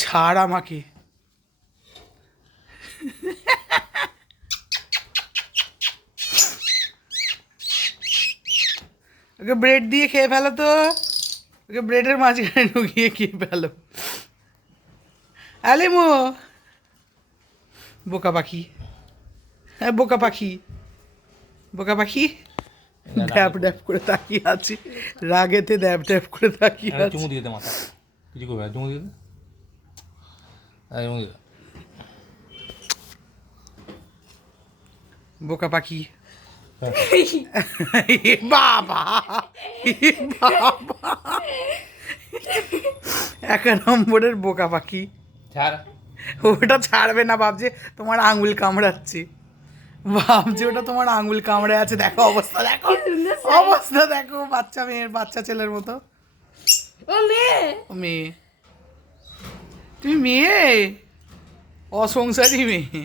ছাড় আমাকে। ওকে ব্রেড দিয়ে খেয়ে ফেলো তো, ওকে ব্রেডের মাঝখানে ঢুকিয়ে খেয়ে ফেলো। আলিমো বোকা পাখি, হ্যাঁ বোকা পাখি, বোকা পাখি ড্যাপ ড্যাপ করে তাকিয়ে আছে, রাগেতে ড্যাপ ড্যাপ করে তাকিয়ে আছে। চুমু দিয়ে দে মাথা, কিছু করবে না, চুমু দিয়ে দে, চুমু দিয়ে দে। বোকা পাখি। বাবা বাবা, 1 নম্বরের বোকা পাখি। ছাড়। ওটা ছাড়বে না, ভাবছে তোমার আঙুল কামড়াচ্ছে, ভাবছে ওটা তোমার আঙুল কামড়ে আছে। দেখো অবস্থা, দেখো অবস্থা, দেখো বাচ্চা মেয়ের, বাচ্চা ছেলের মতো। ও মেয়ে, ও মেয়ে, তুমি মেয়ে, অসংসারী মেয়ে,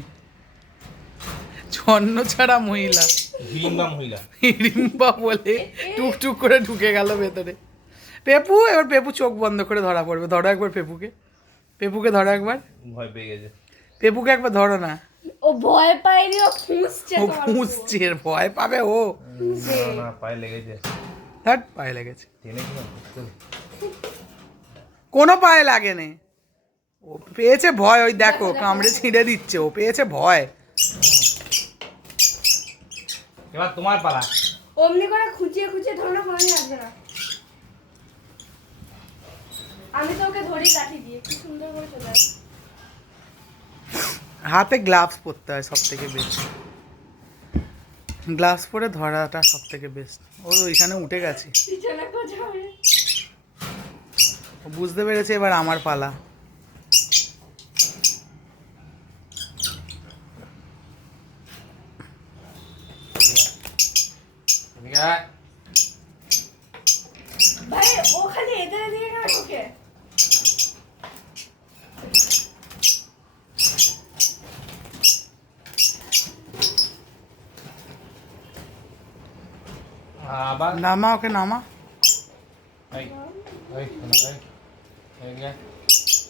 ছন্ন ছাড়া মহিলা, হিড়িম্বা মহিলা। হিড়িম্বা বলে টুকটুক করে ঢুকে গেল ভেতরে। পেপু, এবার পেপু চোখ বন্ধ করে ধরা পড়বে। ধরো একবার পেপুকে, পেপুকে ধরো একবার, ভয় পেয়ে গেছে। পেপুকে একবার ধরো না। ও ভয় পায়নি, ও খুঁজছে ও তোমার খুঁজছে, ভয় পাবে ও। না না, পায়ে লেগেছে। হ্যাট, পায়ে লেগেছে? টেনে কি না? কোনো পায়ে লাগেনি, ও পেয়েছে ভয়। ওই দেখো কামড়ে ছিঁড়ে দিচ্ছে, ও পেয়েছে ভয়। এবার তোমার পালা। অমনি করে খুঁচিয়ে খুঁচিয়ে ধরো, কোনোদিন আসবে না। আমি তো ওকে ধরি লাঠি দিয়ে, কি সুন্দর করে চলে আসে। হাতে গ্লাভস পরতে হয় সব থেকে বেস্ট, গ্লাভস পরে ধরাটা সব থেকে বেস্ট। ও ওইখানে উঠে গেছে, পিছনে কোথায়? ও বুঝতে পেরেছে এবার আমার পালা। ভাই ও খালি এদের দিকে না ঢোকে। আবার নামা ওকে, নামা। এই এই শোনো, এই এই যা,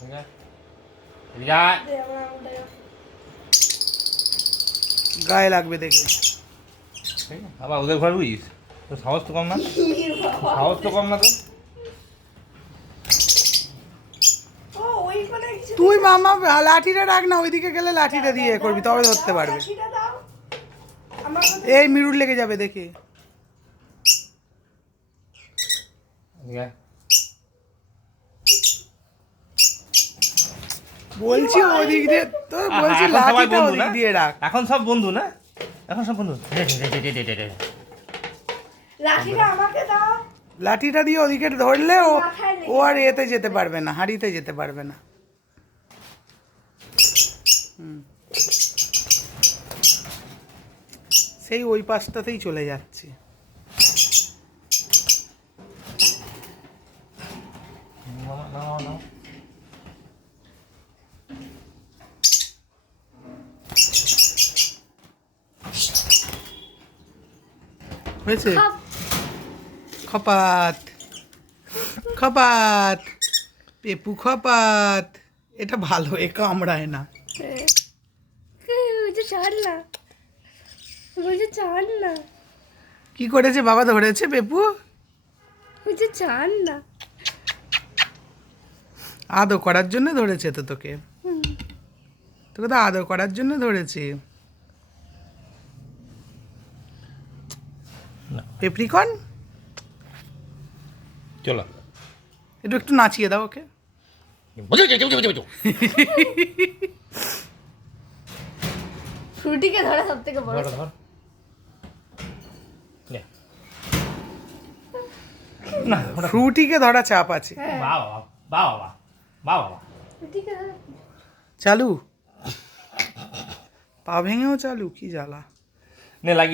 এই যা, এই যা। দে আমার আঙুলটা। গায়ে লাগবে দেখে। ঠিক আছে? আবার ওদের ঘর বুঝিস, তোর সাহস তো কম না, সাহস তো কম না তোর। ও ওই কোণে কিছু তুই মামা লাঠিটা রাখ না, ওইদিকে গেলে লাঠিটা দিয়ে এ করবি, তবে ধরতে পারবে। লাঠিটা দাও আমার কথা। এই মিরুর লেগে যাবে দেখে। ঠিক আছে? বলছি ওদিক দিয়ে তো, বলছি এখন সবাই লাঠিটা বন্ধু ওদিক না? দিয়ে রাখ। এখন সব বন্ধু না, এখন সব বন্ধু। লাঠিটা আমাকে দাও। লাঠিটা দিয়ে ওদিকে ধরলে ও, ও আর এতে যেতে পারবে না, হাঁড়িতে যেতে পারবে না। সেই ওই পাশটাতেই চলে যাচ্ছে। নাও, নাও, নাও। হয়েছে? খাপ। খপাত, খপাত, পেপু খপাত। এটা ভালো, এ কামড়ায় না। বলছে ছাড় না, বলছে ছাড় না, কি করেছে বাবা, ধরেছে পেপু? বলছে ছাড় না। আদর করার জন্য ধরেছে তো তোকে, তোকে তো আদর করার জন্য ধরেছে। পেপরিকন, চলো। একটু একটু নাচিয়ে দাও ওকে। ফ্রুটিকে ধরা সব থেকে বড়। ধর, ধর। নে। না, ওটা ফ্রুটিকে ধরা চাপ আছে। বাহ বাবা, বাহ বাবা, বাহ বাবা। ফ্রুটিকে ধরা। চালু, পা ভেঙেও চালু, কি জ্বালা। নে লাগিয়ে দে।